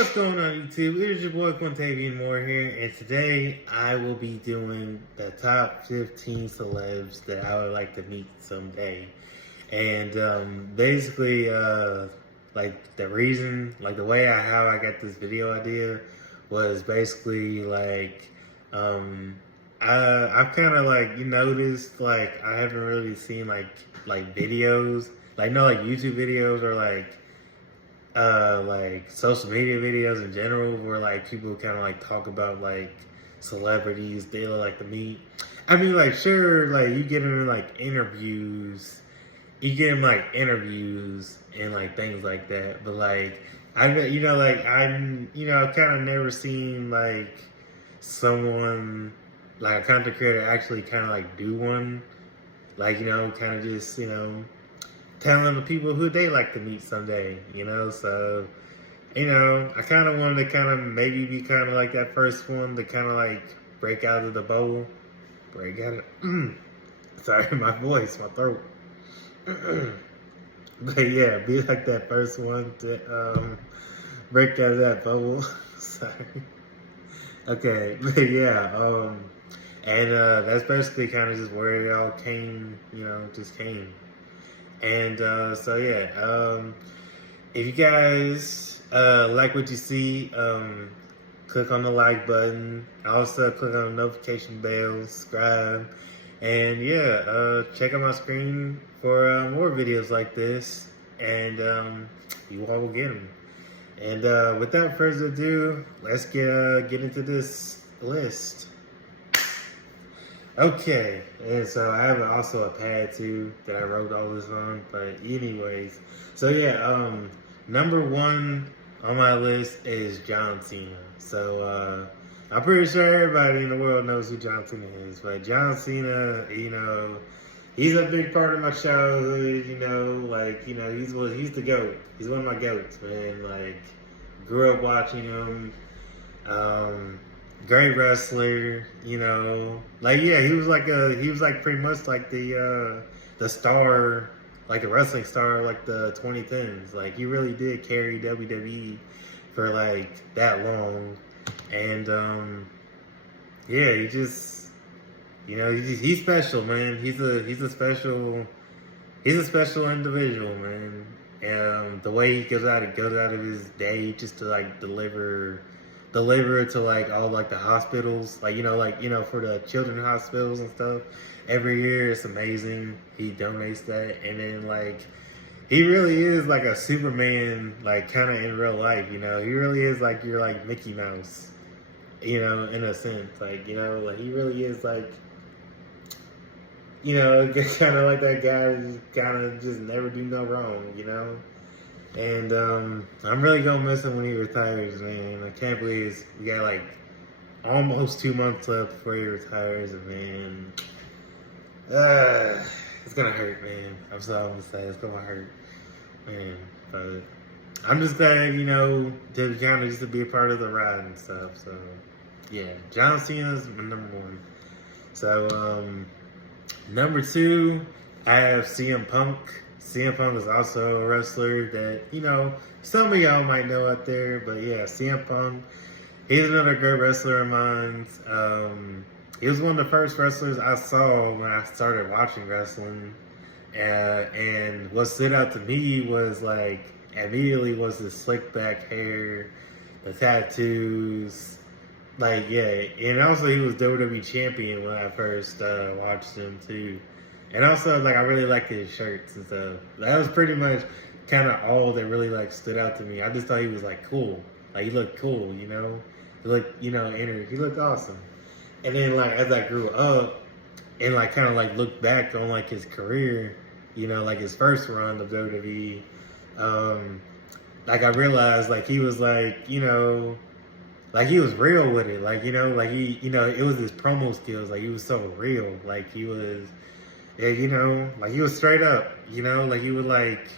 What's going on, YouTube? It is your boy Quintavian Moore here, and today I will be doing the top 15 celebs that I would like to meet someday. And basically, like the reason, like the way how I got this video idea was basically like, I've kind of like noticed like I haven't really seen like videos, like no like YouTube videos or like social media videos in general where like people kind of like talk about like celebrities they like to meet. I mean, like, sure, like you get them like interviews, and like things like that, but like I'm kind of never seen like someone like a content creator actually kind of like do one, like kind of just telling the people who they like to meet someday. So, I kind of wanted to kind of maybe be kind of like that first one to kind of like break out of the bowl. Break out of, sorry, my voice, my throat. But yeah, be like that first one to break out of that bubble. Sorry. Okay, but yeah, and that's basically kind of just where it all came, just came. And so yeah, if you guys like what you see, click on the like button. Also click on the notification bell, subscribe, and yeah, check out my screen for more videos like this, and you all will get them. And without further ado, let's get into this list. Okay, and so I have also a pad too that I wrote all this on. But anyways, so yeah, number one on my list is John Cena. So I'm pretty sure everybody in the world knows who John Cena is. But John Cena, he's a big part of my childhood. He's the GOAT. He's one of my GOATs, man. Like, grew up watching him. Great wrestler, like yeah, he was like pretty much like the star, like the wrestling star, like the 2010s. Like he really did carry WWE for like that long, and yeah, he's special, man. He's a special individual, man. And the way he goes out of his day just to like deliver it to like all like the hospitals, like for the children's hospitals and stuff. Every year, it's amazing. He donates that, and then like he really is like a Superman, like kind of in real life. He really is like you're like Mickey Mouse, in a sense. Like like he really is like kind of like that guy, kind of just never do no wrong. And I'm really gonna miss him when he retires, man. I can't believe we got like almost 2 months left before he retires, and man, it's gonna hurt, man. I'm gonna say it's gonna hurt, man. But I'm just glad, to kind of just to be a part of the ride and stuff. So yeah, John Cena's my number one. So number two, I have CM Punk. CM Punk is also a wrestler that, some of y'all might know out there, but yeah, CM Punk, he's another great wrestler of mine. He was one of the first wrestlers I saw when I started watching wrestling. And what stood out to me was like, immediately was the slick back hair, the tattoos, like, yeah. And also he was WWE champion when I first watched him too. And also, like, I really liked his shirts and stuff. That was pretty much kind of all that really, like, stood out to me. I just thought he was, like, cool. Like, he looked cool, He looked, he looked awesome. And then, like, as I grew up and, like, kind of, like, looked back on, like, his career, like, his first run of WWE, like, I realized, like, he was, like, like, he was real with it. Like, like, he, it was his promo skills. Like, he was so real. Like, he was... Yeah, like he was straight up, like he would like,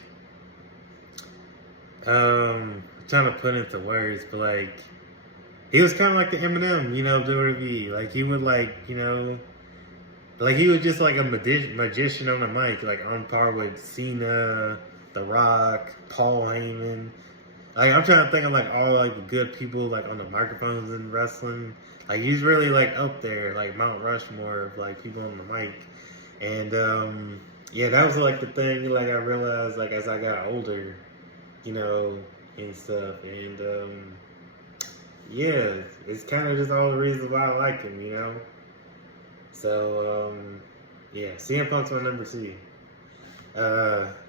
I'm trying to put into words, but like, he was kind of like the Eminem, WWE. Like he would like, like he was just like a magician on the mic, like on par with Cena, The Rock, Paul Heyman. Like I'm trying to think of like all like the good people like on the microphones in wrestling. Like he's really like up there, like Mount Rushmore of like people on the mic. And yeah, that was like the thing like I realized like as I got older, you know, and stuff. And yeah, it's kind of just all the reasons why I like him, you know. So yeah, CM Punk's my number two.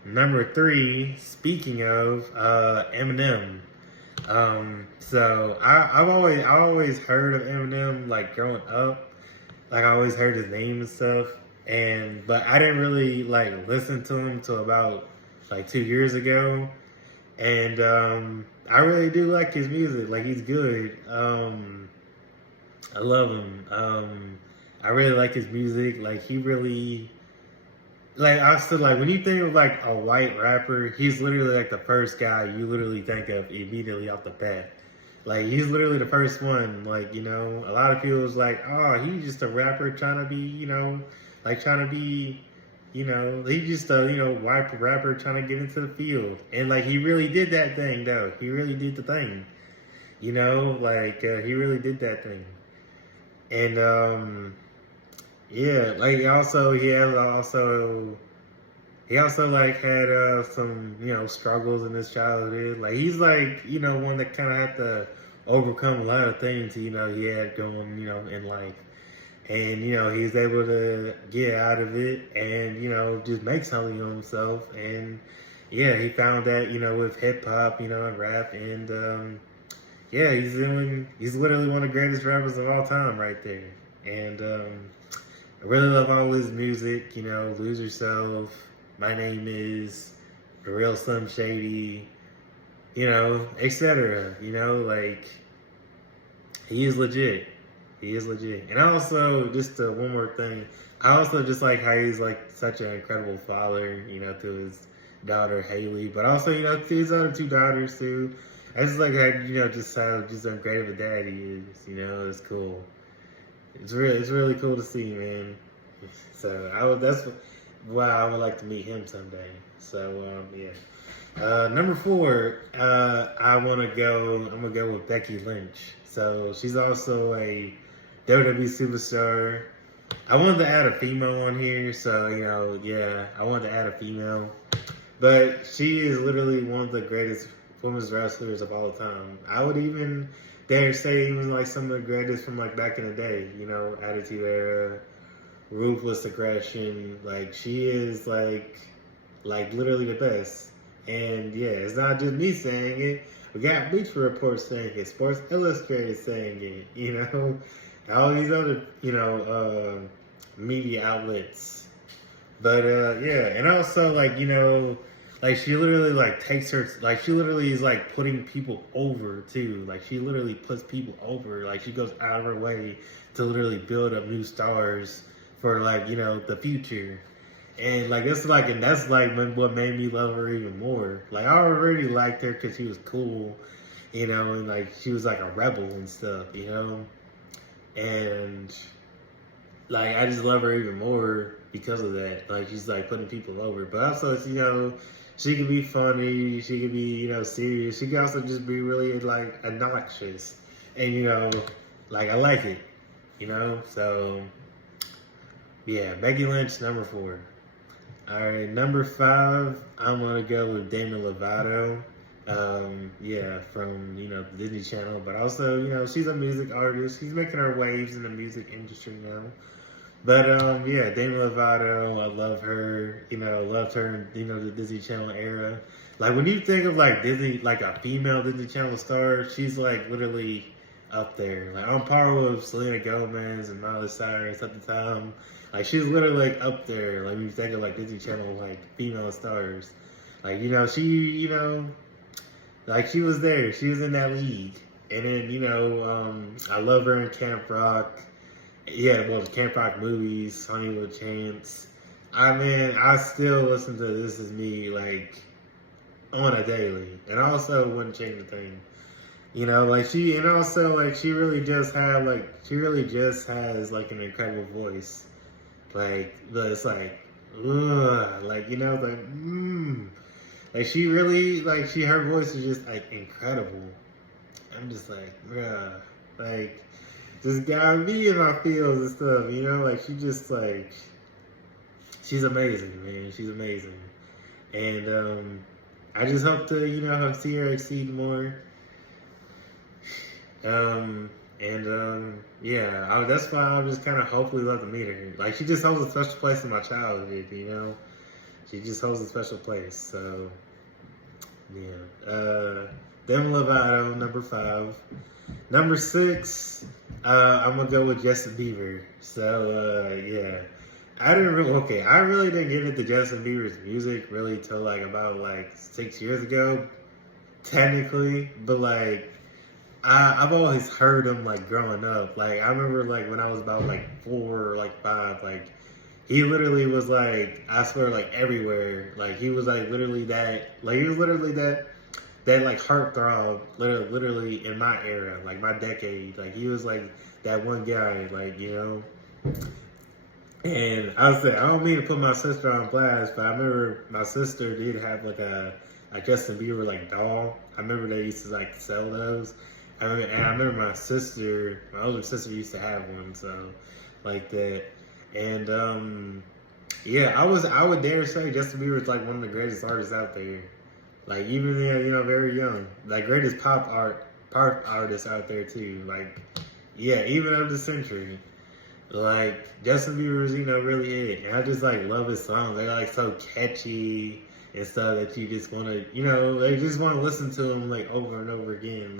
Number three, speaking of Eminem. So I always heard of Eminem like growing up. Like I always heard his name and stuff. But I didn't really like listen to him till about like 2 years ago. And I really do like his music. Like he's good. I love him. I really like his music. Like he really like I said, like when you think of like a white rapper, he's literally like the first guy you literally think of immediately off the bat. Like he's literally the first one. Like, you know, a lot of people was like, oh, he's just a rapper trying to be, you know, like trying to be, you know, he's just a, you know, white rapper trying to get into the field. And like he really did that thing though. He really did the thing. You know, like he really did that thing. And yeah, like he also like had some, you know, struggles in his childhood. Like he's like, you know, one that kind of had to overcome a lot of things, you know, he had going, you know, in life. And, you know, he's able to get out of it and, you know, just make something of himself. And yeah, he found that, you know, with hip hop, you know, and rap. And yeah, he's literally one of the greatest rappers of all time right there. And I really love all his music, you know, Lose Yourself, My Name Is, The Real Slim Shady, you know, etc. You know, like, he is legit. He is legit. And also, just one more thing, I also just like how he's like such an incredible father, you know, to his daughter Haley, but also, you know, to his other two daughters too. I just like how, you know, just how great of a dad he is, you know, it's cool. It's really cool to see, man. So that's why I would like to meet him someday. So yeah. Number four, I'm gonna go with Becky Lynch. So she's also a WWE superstar. I wanted to add a female on here, so you know, yeah, I wanted to add a female. But she is literally one of the greatest women's wrestlers of all time. I would even dare say even like some of the greatest from like back in the day, you know, Attitude Era, Ruthless Aggression. Like she is like literally the best. And yeah, it's not just me saying it. We got Bleacher Report saying it, Sports Illustrated saying it, you know, all these other, you know, media outlets. But yeah, and also like, you know, like she literally like takes her, like she literally is like putting people over too. Like she literally puts people over. Like she goes out of her way to literally build up new stars for like, you know, the future. And like that's like, and that's like what made me love her even more. Like I already liked her because she was cool, you know, and like she was like a rebel and stuff, you know. And like I just love her even more because of that. Like she's like putting people over, but also you know she can be funny, she can be, you know, serious. She can also just be really like obnoxious, and you know, like I like it, you know. So yeah, Becky Lynch, number four. All right, number five, I'm gonna go with Demi Lovato. Yeah, from, you know, the Disney Channel, but also, you know, she's a music artist. She's making her waves in the music industry now. But yeah, Demi Lovato, I love her. You know, I loved her in, you know, the Disney Channel era. Like when you think of like Disney, like a female Disney Channel star, she's like literally up there. Like on par with Selena Gomez and Miley Cyrus at the time. Like she's literally like up there. Like when you think of like Disney Channel like female stars. Like, you know, she, you know, like she was there. She was in that league. And then, you know, I love her in Camp Rock. Yeah, well, the Camp Rock movies, Hollywood Chance. I mean, I still listen to This Is Me, like, on a daily. And I also wouldn't change a thing. You know, like, she really just has, like, an incredible voice. Like, but it's like, ugh, like, you know, like, Like she really like her voice is just like incredible. I'm just like, bruh, like just got me in my feels and stuff, you know? Like she just like she's amazing, man. She's amazing. And I just hope to, see her exceed more. Yeah, that's why I just kind of hopefully love to meet her. Like, she just holds a special place in my childhood, you know? She just holds a special place, so, yeah. Demi Lovato, number 5. Number 6, I'm gonna go with Justin Bieber. So, yeah. I really didn't get into Justin Bieber's music really till, like, about, 6 years ago, technically, but, I've always heard him like growing up. Like I remember like when I was about like 4 or like 5, like he literally was like I swear like everywhere. Like he was like literally that like heartthrob literally in my era, like my decade. Like he was like that one guy, like, you know. And I don't mean to put my sister on blast, but I remember my sister did have like a Justin Bieber like doll. I remember they used to like sell those. I remember my older sister used to have one, so like that. And yeah, I would dare say Justin Bieber is like one of the greatest artists out there. Like even very young, like greatest pop artist out there too. Like yeah, even of the century. Like Justin Bieber is really it, and I just like love his songs. They're like so catchy and stuff that you just want to, they just want to listen to them like over and over again.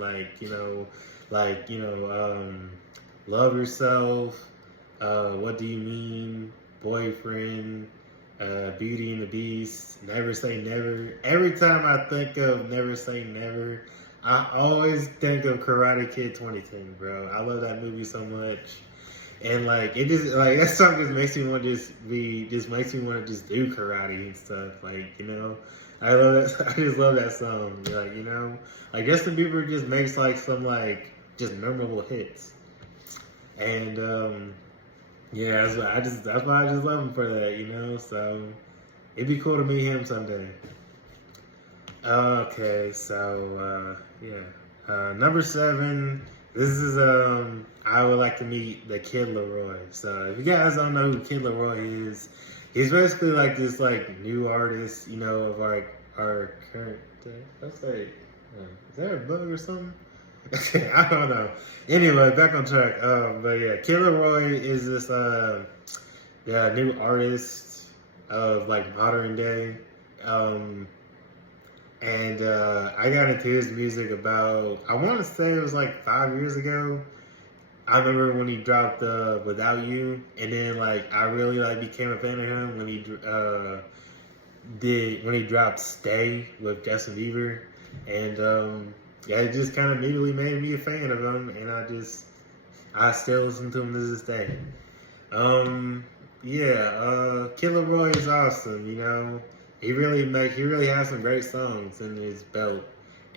Love Yourself, What Do You Mean, Boyfriend, Beauty and the Beast, Never Say Never. Every time I think of Never Say Never, I always think of Karate Kid 2010, bro. I love that movie so much. And like it just like that song just makes me want to makes me want to just do karate and stuff. Like, I love that. I just love that song. Like Justin Bieber just makes like some like just memorable hits. And yeah, that's why I just love him for that. So it'd be cool to meet him someday. Okay, so yeah, number 7. This is I would like to meet the Kid Laroi. So if you guys don't know who Kid Laroi is, he's basically like this like new artist, of our current day. Let's say, is there a bug or something? I don't know. Anyway, back on track. But yeah, Kid Laroi is this new artist of like modern day. And I got into his music about, I want to say it was like 5 years ago. I remember when he dropped Without You, and then like I really like became a fan of him when he dropped Stay with Justin Bieber, and yeah, it just kind of immediately made me a fan of him, and I still listen to him to this day. Kid Laroi is awesome, He really has some great songs in his belt,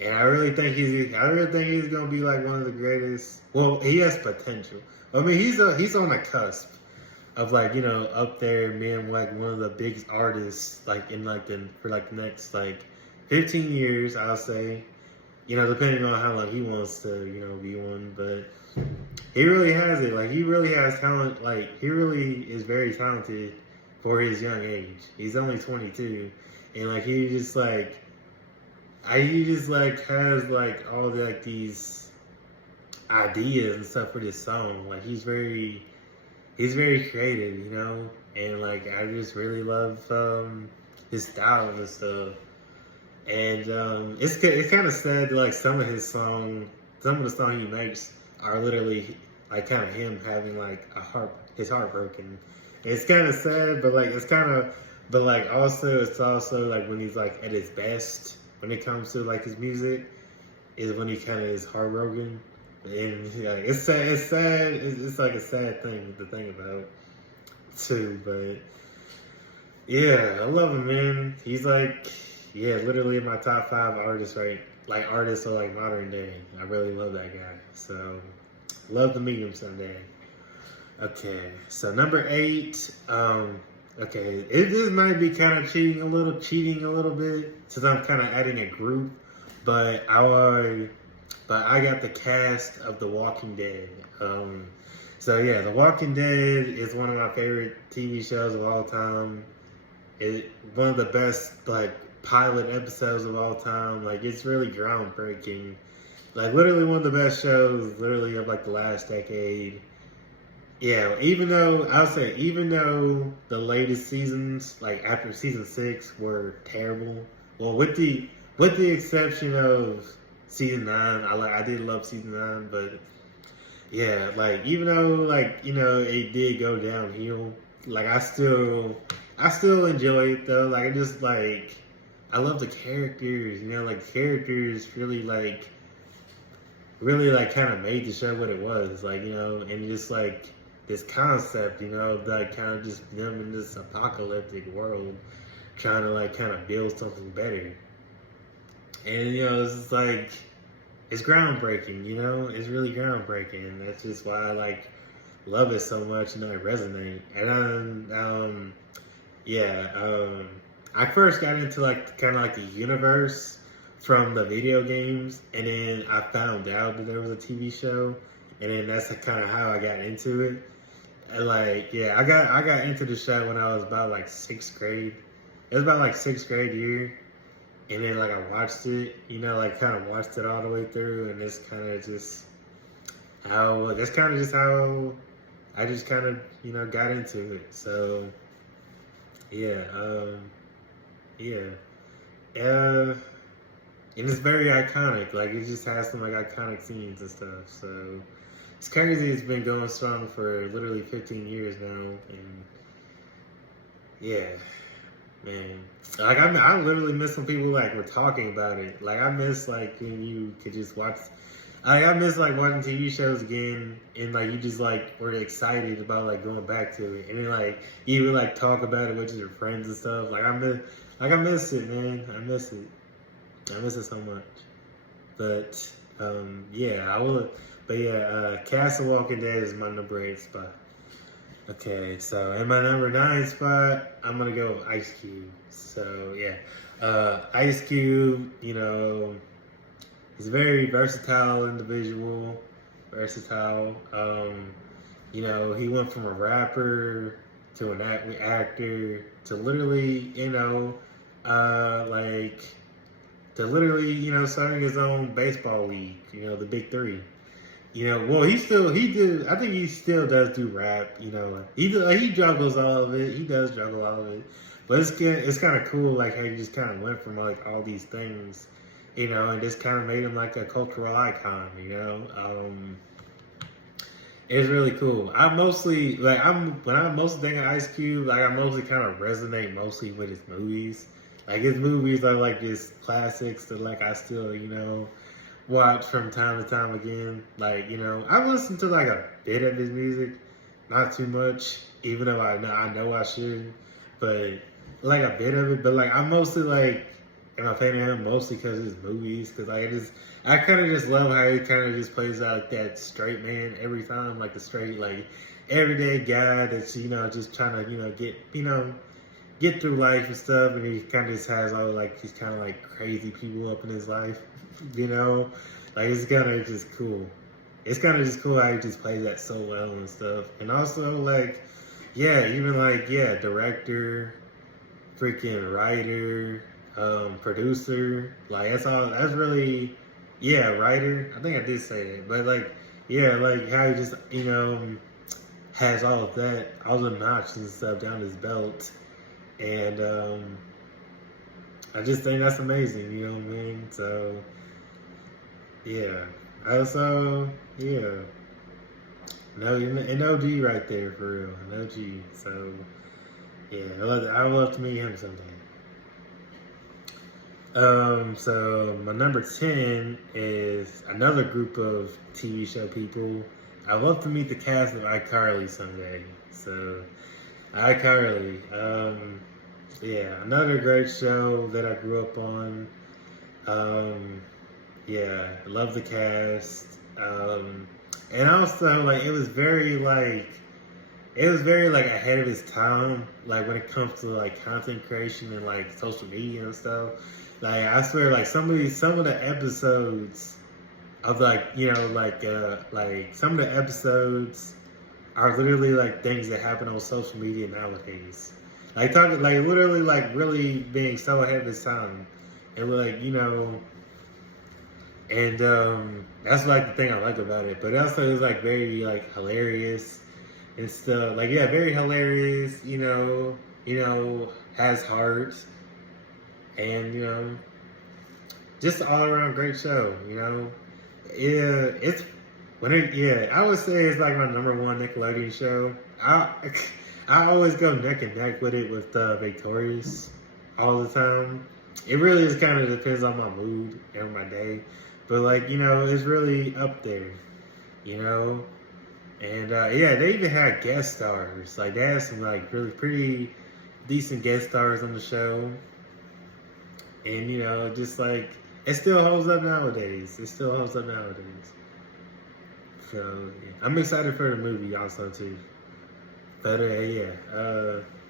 and I really think he's gonna be like one of the greatest. Well, he has potential. I mean, he's on the cusp of like up there being like one of the biggest artists like in like for like the next like 15 years, I'll say. Depending on how long he wants to be one, but he really has it. Like he really has talent. Like he really is very talented for his young age. He's only 22, and like he just has like all the, like these ideas and stuff for this song. Like he's very creative, and like I just really love his style and stuff. And it's kind of sad that like some of the songs he makes are literally like kind of him having like his heart broken. It's kind of sad, but like it's also like when he's like at his best when it comes to like his music is when he kind of is heartbroken, and like it's sad. It's like a sad thing to think about too. But yeah, I love him, man. He's like literally in my top 5 artists, right? Like artists of like modern day. I really love that guy. So love to meet him someday. Okay, so number 8, Okay, it just might be kind of cheating a little bit, since I'm kind of adding a group. But I got the cast of The Walking Dead. So yeah, The Walking Dead is one of my favorite TV shows of all time. It one of the best like pilot episodes of all time. Like it's really groundbreaking. Like literally one of the best shows, literally of like the last decade. Yeah, even though the latest seasons, like after season 6, were terrible. Well, with the exception of season 9, I did love season 9, but yeah, like even though like it did go downhill, like I still enjoy it though. Like I just like I love the characters. Like the characters really like kind of made the show what it was. Like and just like this concept, like kind of just them in this apocalyptic world, trying to like kind of build something better. And it's just like it's groundbreaking. It's really groundbreaking. And that's just why I like love it so much. I resonate. And yeah, I first got into like kind of like the universe from the video games, and then I found out that there was a TV show, and then that's kind of how I got into it. And like, yeah, I got into the show when I was about like 6th grade. It was about like 6th grade year, and then like I watched it, like kind of watched it all the way through, and it's kind of just how that's kind of just how I just kind of got into it. So yeah, yeah, and it's very iconic. Like it just has some like iconic scenes and stuff. So it's crazy. It's been going strong for literally 15 years now, and yeah, man. Like I literally miss when people like were talking about it. Like I miss like when you could just watch. I miss like watching TV shows again, and like you just like were excited about like going back to it, and then like you would like talk about it with your friends and stuff. Like I miss it, man. I miss it. I miss it so much. But yeah, I will. But yeah, Castle Walking Dead is my number 8 spot. Okay, so in my number 9 spot, I'm gonna go with Ice Cube. So yeah, Ice Cube, he's a very versatile individual. Versatile. He went from a rapper to an actor to literally, like to literally, starting his own baseball league. The Big Three. Well, he did. I think he still does do rap. He juggles all of it. He does juggle all of it, but it's kind of cool, like how he just kind of went from like all these things, and just kind of made him like a cultural icon. It's really cool. I mostly like when I mostly think of Ice Cube, like I mostly kind of resonate mostly with his movies. Like his movies are like just classics that like I still watch from time to time again. Like, I've listened to like a bit of his music, not too much, even though I know I should, but like a bit of it. But like I'm mostly like am a fan of him mostly because of his movies. Because I kind of just love how he kind of just plays out that straight man every time, like the straight like everyday guy that's just trying to get through life and stuff, and he kind of just has all like these kind of like crazy people up in his life, like it's kind of just cool. It's kind of just cool how he just plays that so well and stuff, and also like, yeah, even like director, freaking writer, producer, like that's really, yeah, writer. I think I did say that, but like, yeah, like how he just has all of that, all the notches and stuff down his belt. And I just think that's amazing, you know what I mean? So, yeah. Also, yeah. No, an OG right there, for real. An OG. So, yeah. I would love to meet him someday. So my number 10 is another group of TV show people. I'd love to meet the cast of iCarly someday. So, iCarly, yeah, another great show that I grew up on. Yeah, love the cast. And also, like, it was very, like, it was very like ahead of its time, like when it comes to like content creation and like social media and stuff. Like I swear, like some of the episodes of like some of the episodes are literally like things that happen on social media nowadays. Like talking like literally like really being so ahead of its time. And like, and that's like the thing I like about it. But also it's like very like hilarious and stuff. Like yeah, very hilarious, has heart and just all around great show. Yeah, it's I would say it's like my number one Nickelodeon show. I always go neck and neck with it with Victorious all the time. It really just kind of depends on my mood and my day, but like it's really up there, you know. And yeah, they even had guest stars. Like they had some like really pretty decent guest stars on the show, and just like it still holds up nowadays. It still holds up nowadays. So yeah. I'm excited for the movie also too. But yeah,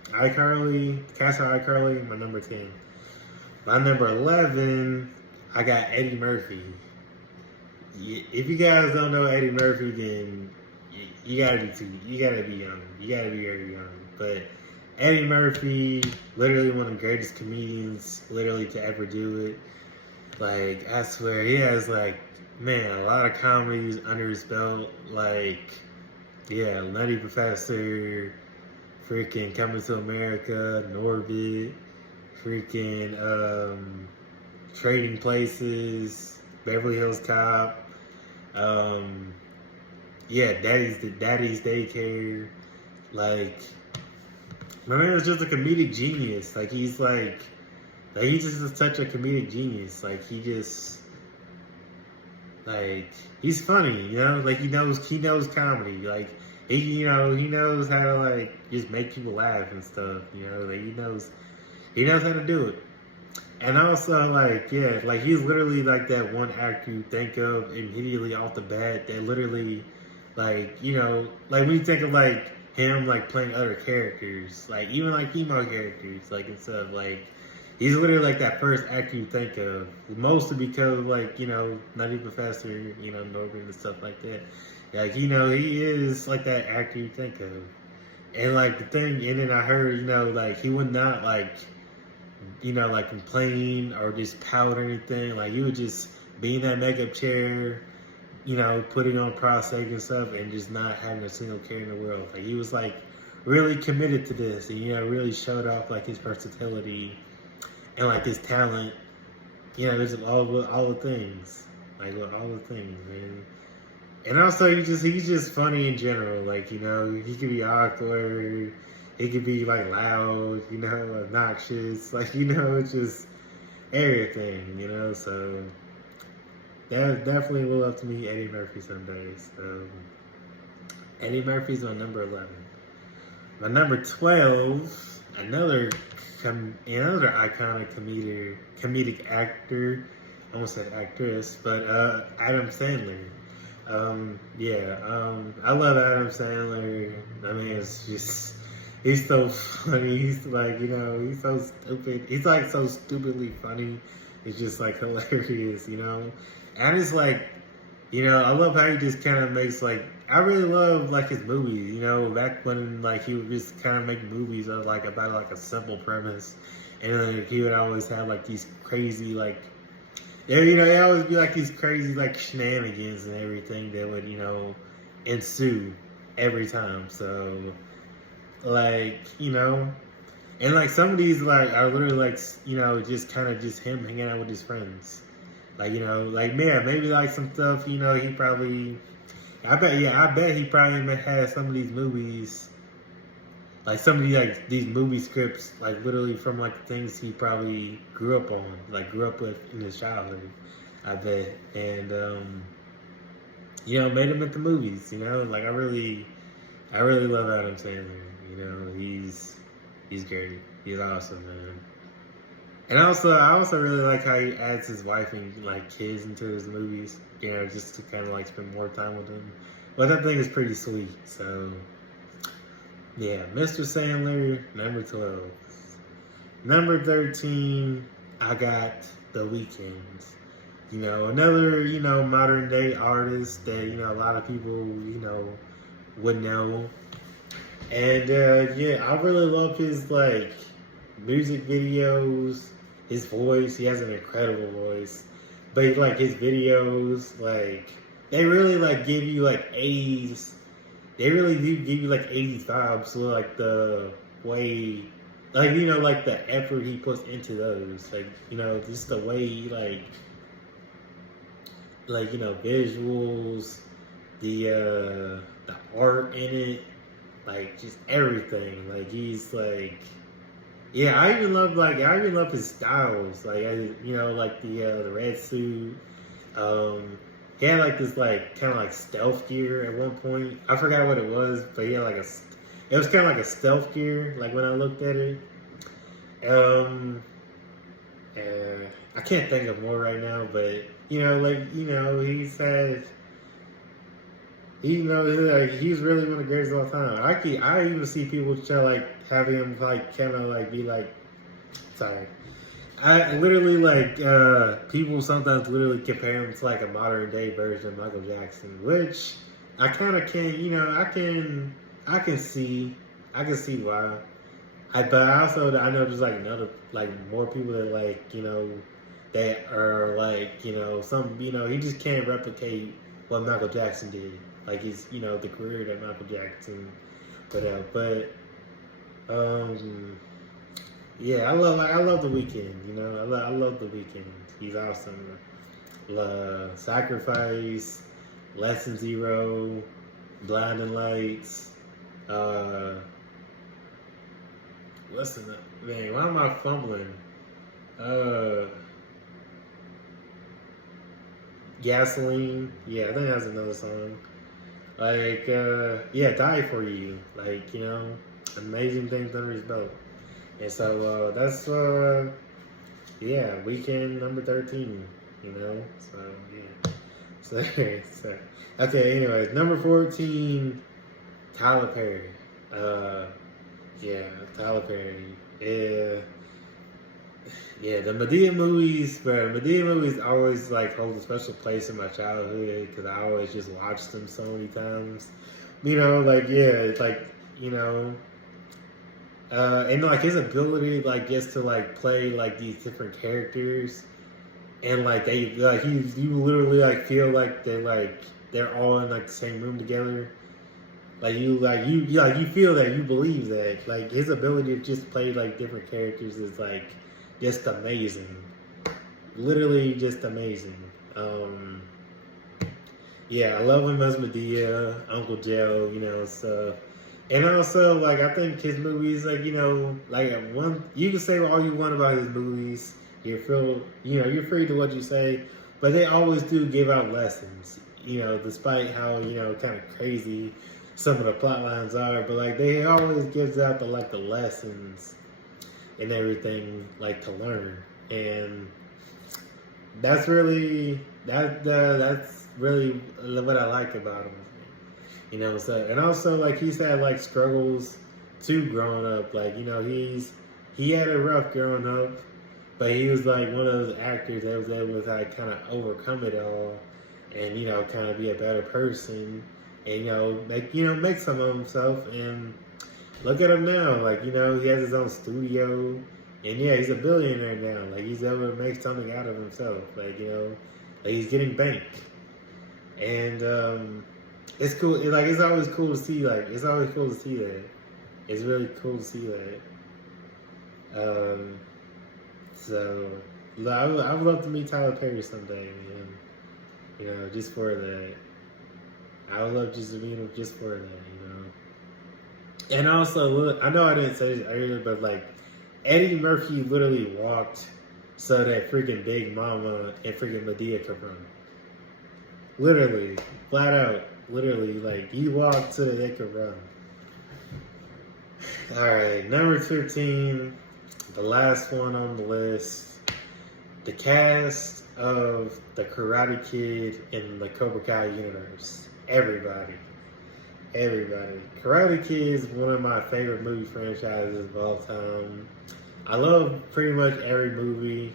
iCarly, Castle iCarly, my number 10. My number 11, I got Eddie Murphy. If you guys don't know Eddie Murphy, then you gotta be young. You gotta be very young. But Eddie Murphy, literally one of the greatest comedians, literally to ever do it. Like I swear, he has like, man, a lot of comedies under his belt. Like, yeah, Nutty Professor, freaking Coming to America, Norbit, freaking Trading Places, Beverly Hills Cop, yeah, Daddy's Daycare. Like, my man is just a comedic genius. Like he's just such a comedic genius. Like he's funny, like he knows comedy. Like he knows how to like just make people laugh and stuff, like he knows how to do it. And also like, yeah, like he's literally like that one actor you think of immediately off the bat that literally like, like when you think of like him like playing other characters, like even like emo characters, like and stuff, like he's literally like that first actor you think of, mostly because of like, Nutty Professor, Norbit and stuff like that. Like, he is like that actor you think of. And like the thing, and then I heard, like he would not like, like complain or just pout or anything. Like he would just be in that makeup chair, putting on prosthetic and stuff and just not having a single care in the world. Like he was like really committed to this and, really showed off like his versatility and like his talent, there's all the things, like all the things, man. And also, he's just funny in general. Like he could be awkward, he could be like loud, obnoxious, like it's just everything, So that definitely will up to me, Eddie Murphy someday. So Eddie Murphy's on number 11. My number 12, another iconic comedic actor. I almost said actress, but Adam Sandler. I love Adam Sandler. I mean, he's so funny. He's like, he's so stupid. He's like so stupidly funny. It's just like hilarious, And it's like, I love how he just kind of makes like, I really love like his movies, back when like he would just kind of make movies of like about like a simple premise, and then he would always have like these crazy like, they always be like these crazy like shenanigans and everything that would ensue every time. So like and like some of these like are literally like just kind of just him hanging out with his friends, like like man, maybe like some stuff he probably. I bet he probably had some of these movies, like some of these like these movie scripts, like literally from like things he probably grew up on, like grew up with in his childhood. I bet, and made him into movies. Like I really love Adam Sandler. He's great. He's awesome, man. And I also really like how he adds his wife and like kids into his movies, just to kind of like spend more time with them. But that thing is pretty sweet. So Yeah, Mr. Sandler, number 12. Number 13, I got The Weeknd. You know, another, modern day artist that, a lot of people, would know. And yeah, I really love his like music videos, his voice. He has an incredible voice. But like his videos, like they really like give you like 80s. They really do give you like 80s vibes. So like the way, like like the effort he puts into those, like just the way he visuals, the art in it, like just everything. Like he's like, yeah, I even love his styles. Like like the red suit. He had like this like kind of like stealth gear at one point. I forgot what it was, but he had like it was kind of like a stealth gear. Like when I looked at it, I can't think of more right now, but he said, like he's really one of the greatest of all time. I even see people try like having him like kind of like be like, sorry. I literally like people sometimes literally compare him to like a modern day version of Michael Jackson, which I kind of can I can see why. But I know there's like another like more people that like that are like some he just can't replicate what Michael Jackson did. Like he's the career that Michael Jackson put out. But yeah, I love The Weeknd. I love The Weeknd. He's awesome. Sacrifice, Lesson Zero, Blinding Lights. What's the name? Why am I fumbling? Gasoline. Yeah, I think that's another song. Like, yeah, Die For You. Like, amazing things under his belt. And so that's yeah, Weekend number 13. So yeah. So okay. Anyways, number 14, Tyler Perry. Yeah, Tyler Perry. Yeah, the Medea movies, bro. Medea movies always like hold a special place in my childhood because I always just watched them so many times. Like yeah, it's like and like his ability, like gets to like play like these different characters, and like they like you literally like feel like they're all in like the same room together. Like you feel that, you believe that, like his ability to just play like different characters is like just amazing, literally just amazing. Yeah, I love him as Medea, Uncle Joe, stuff. And also, like, I think his movies, like, like you can say all you want about his movies. You're free to what you say, but they always do give out lessons. Despite how kind of crazy some of the plot lines are, but like they always gives out the lessons and everything like to learn, and that's really that's really what I like about him. So and also like he's had like struggles too growing up. Like he had it rough growing up, but he was like one of those actors that was able to like kind of overcome it all, and kind of be a better person, and make some of himself. And look at him now, like he has his own studio, and yeah, he's a billionaire now. Like he's able to make something out of himself. Like like he's getting banked, and it's cool. It's always cool to see. Like it's always cool to see that. It's really cool to see that. So I would love to meet Tyler Perry someday, man. Just for that. I would love just to meet him just for that, And also, look, I know I didn't say this earlier, but like Eddie Murphy literally walked so that freaking Big Mama and freaking Medea could run. Literally, flat out, literally, like he walked so that they could run. All right, number 15, the last one on the list, the cast of the Karate Kid in the Cobra Kai universe. Everybody. everybody. Karate Kid is one of my favorite movie franchises of all time. I love pretty much every movie.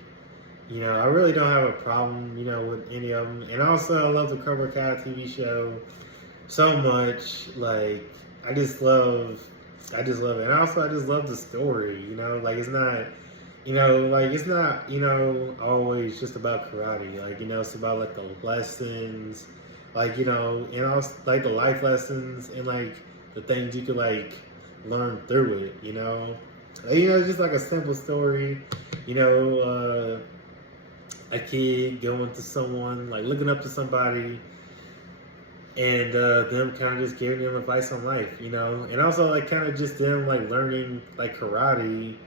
You know, I really don't have a problem, you know, with any of them. And also, I love the Cobra Kai TV show so much. Like, I just love it. And also, I just love the story. You know, like it's not, it's not, always just about karate. Like, it's about like the lessons, like, and also like the life lessons and like the things you could like learn through it. It's just like a simple story. A kid going to someone, like looking up to somebody, and them kind of just giving them advice on life, and also like kind of just them like learning like karate,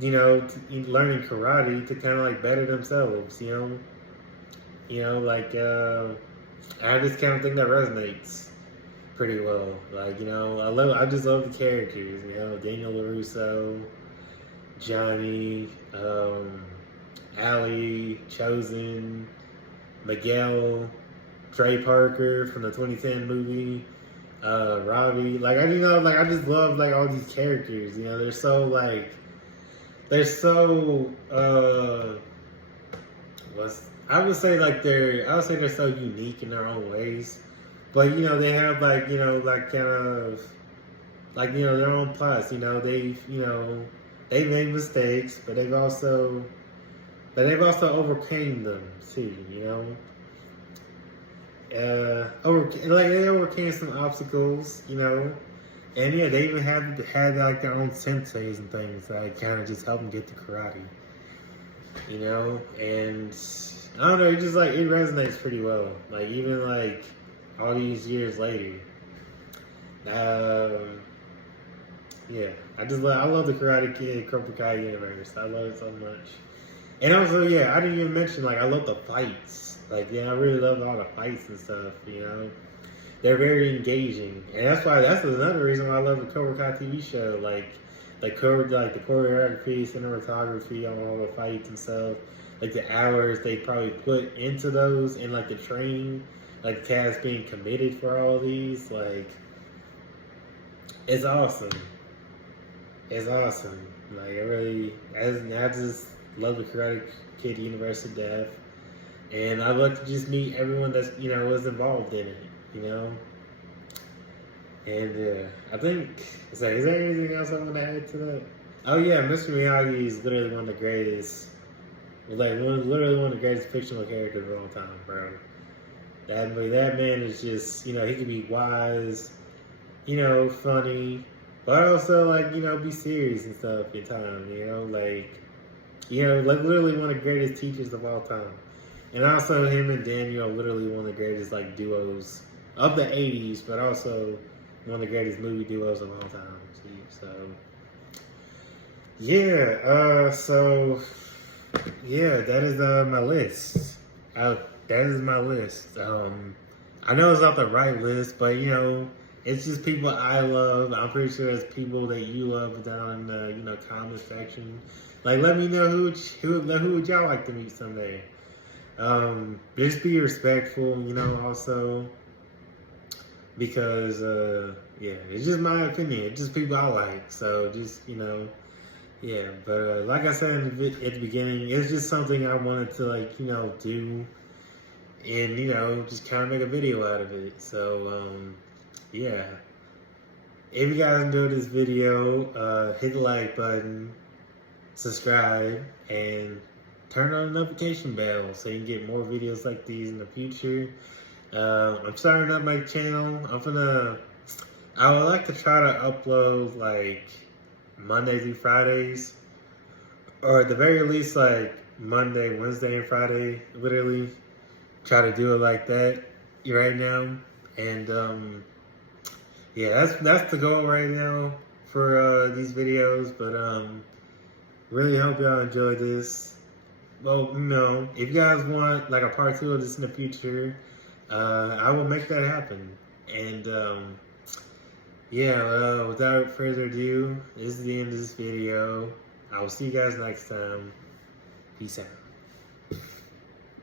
learning karate to kind of like better themselves, I just kind of think that resonates pretty well. Like, I just love the characters, Daniel LaRusso, Johnny, Allie, Chosen, Miguel, Trey Parker from the 2010 movie, Robbie. Like, I just love like all these characters. They're so like, they're so. I would say they're so unique in their own ways, but they have like like kind of like their own plots. They've made mistakes, but they've also overcame them too. They overcame some obstacles. And yeah, they even had like their own senseis and things that like, kind of just help them get to karate. And I don't know, it just like it resonates pretty well. Like even like all these years later. Yeah, I love the Karate Kid Cobra Kai universe. I love it so much. And also, yeah, I didn't even mention like I love the fights. Like, yeah, I really love all the fights and stuff. They're very engaging, and that's another reason why I love the Cobra Kai TV show. Like the choreography, cinematography on all the fights and stuff. Like the hours they probably put into those, and like the training, like the cast being committed for all these. Like, it's awesome. It's awesome. Like I just love the Karate Kid universe to death, and I'd love to just meet everyone that's was involved in it. And I think, is there anything else I want to add to that? Oh yeah, Mr. Miyagi is literally one of the greatest, literally one of the greatest fictional characters of all time, bro. That man is just, he can be wise, funny, but also like, be serious and stuff in time, like literally one of the greatest teachers of all time. And also him and Daniel are literally one of the greatest like duos of the 80s, but also one of the greatest movie duos of all time. So yeah, that is my list. That is my list. I know it's not the right list, but it's just people I love. I'm pretty sure it's people that you love down in the comment section. Like, let me know who would y'all like to meet someday. Just be respectful, also, because it's just my opinion. It's just people I like. So just yeah. But like I said at the beginning, it's just something I wanted to like do, and just kind of make a video out of it. So yeah. If you guys enjoyed this video, hit the like button, subscribe, and turn on the notification bell so you can get more videos like these in the future. I'm starting up my channel. I would like to try to upload like Monday through Fridays, or at the very least like Monday, Wednesday, and Friday. Literally try to do it like that right now. And yeah, that's the goal right now for these videos. But really hope y'all enjoyed this. Well, if you guys want like a part 2 of this in the future, I will make that happen. And without further ado, this is the end of this video. I will see you guys next time. Peace out.